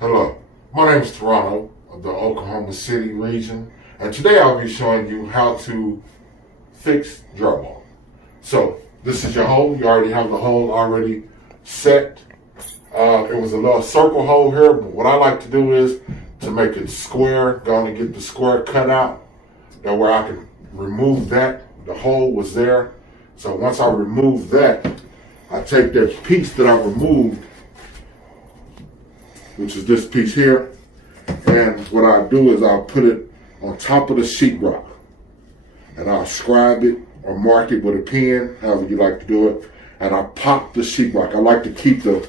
Hello, my name is Toronto of the Oklahoma City region, and today I'll be showing you how to fix drywall. So this is your hole. You already have the hole already set. It was a little circle hole here, but what I like to do is to make it square, go and get the square cut out. That way I can remove that. The hole was there. So once I remove that, I take that piece that I removed, which is this piece here, and what I do is I'll put it on top of the sheetrock, and I'll scribe it or mark it with a pen, however you like to do it, and I pop the sheetrock. I like to keep the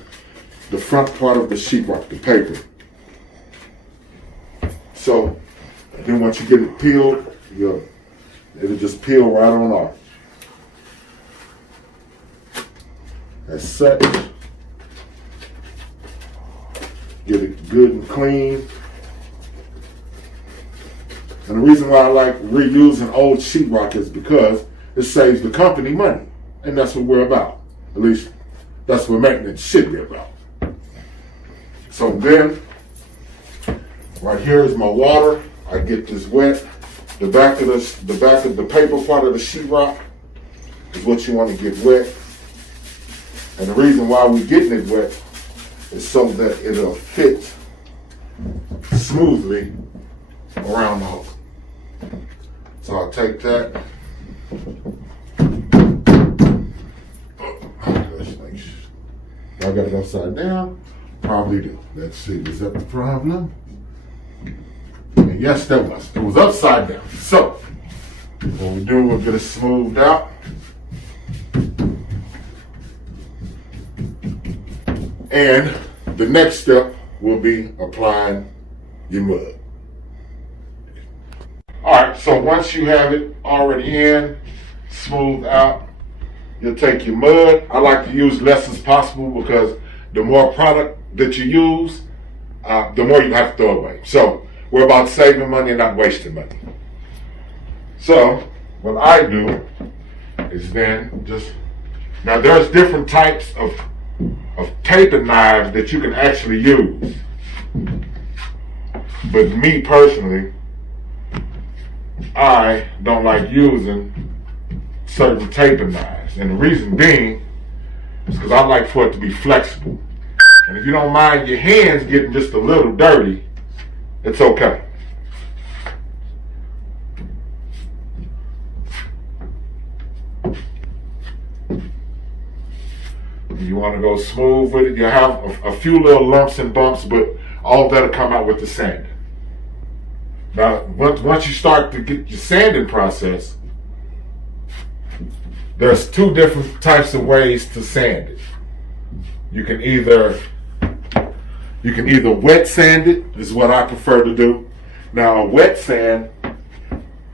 front part of the sheetrock, the paper. So then once you get it peeled, it'll just peel right on off. As such, get it good and clean. And the reason why I like reusing old sheetrock is because it saves the company money. And that's what we're about. At least that's what maintenance should be about. So then, right here is my water. I get this wet. The back of the paper part of the sheetrock is what you want to get wet. And the reason why we're getting it wet is so that it'll fit smoothly around the hole. So I'll take that. I got it upside down. Probably do. Let's see, was that the problem? And yes, that was. It was upside down. So what we do, we'll get it smoothed out. And the next step will be applying your mud. All right, so once you have it already in, smoothed out, you'll take your mud. I like to use less as possible because the more product that you use, the more you have to throw away. So we're about saving money and not wasting money. So what I do is then now there's different types of taping knives that you can actually use. But me personally, I don't like using certain taping knives. And the reason being is because I like for it to be flexible. And if you don't mind your hands getting just a little dirty, it's okay. You want to go smooth with it. You have a few little lumps and bumps, but all that'll come out with the sanding. Now, once you start to get your sanding process, there's two different types of ways to sand it. You can either wet sand it, is what I prefer to do. Now, a wet sand,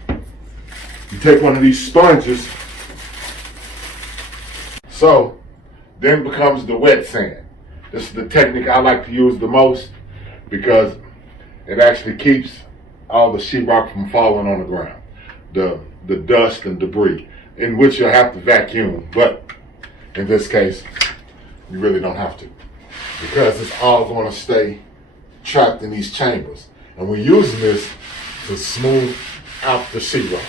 you take one of these sponges, so then becomes the wet sand. This is the technique I like to use the most because it actually keeps all the sheetrock from falling on the ground, the dust and debris, in which you'll have to vacuum, but in this case, you really don't have to because it's all going to stay trapped in these chambers. And we're using this to smooth out the sheetrock.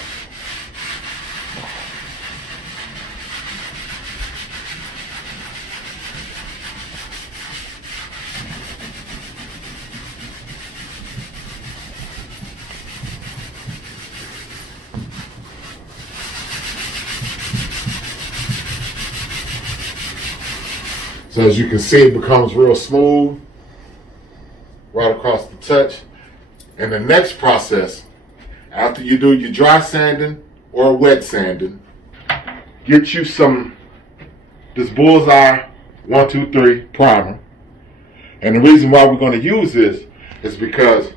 So as you can see, it becomes real smooth right across the touch. And the next process, after you do your dry sanding or wet sanding, get you this Bullseye 123 primer. And the reason why we're going to use this is because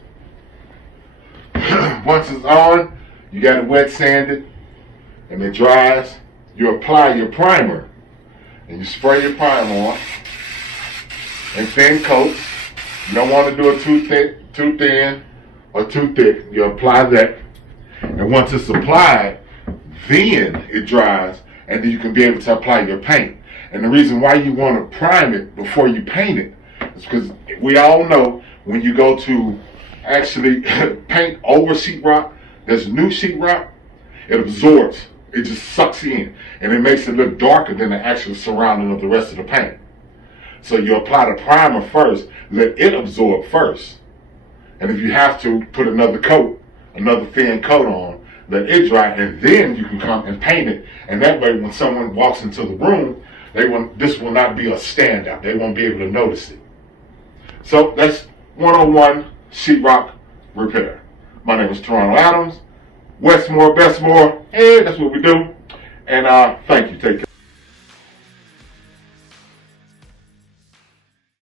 once it's on, you got it wet sanded and it dries, you apply your primer. And you spray your primer on in thin coats. You don't want to do it too thick, too thin, or too thick. You apply that. And once it's applied, then it dries, and then you can be able to apply your paint. And the reason why you want to prime it before you paint it is because we all know when you go to actually paint over sheetrock, there's new sheetrock, it absorbs, it just sucks in, and it makes it look darker than the actual surrounding of the rest of the paint. So you apply the primer first, let it absorb first. And if you have to put another coat, another thin coat on, let it dry, and then you can come and paint it. And that way when someone walks into the room, this will not be a standout. They won't be able to notice it. So that's 101 sheetrock repair. My name is Toronto Adams. Westmore, Bestmore, hey, that's what we do. And thank you. Take care.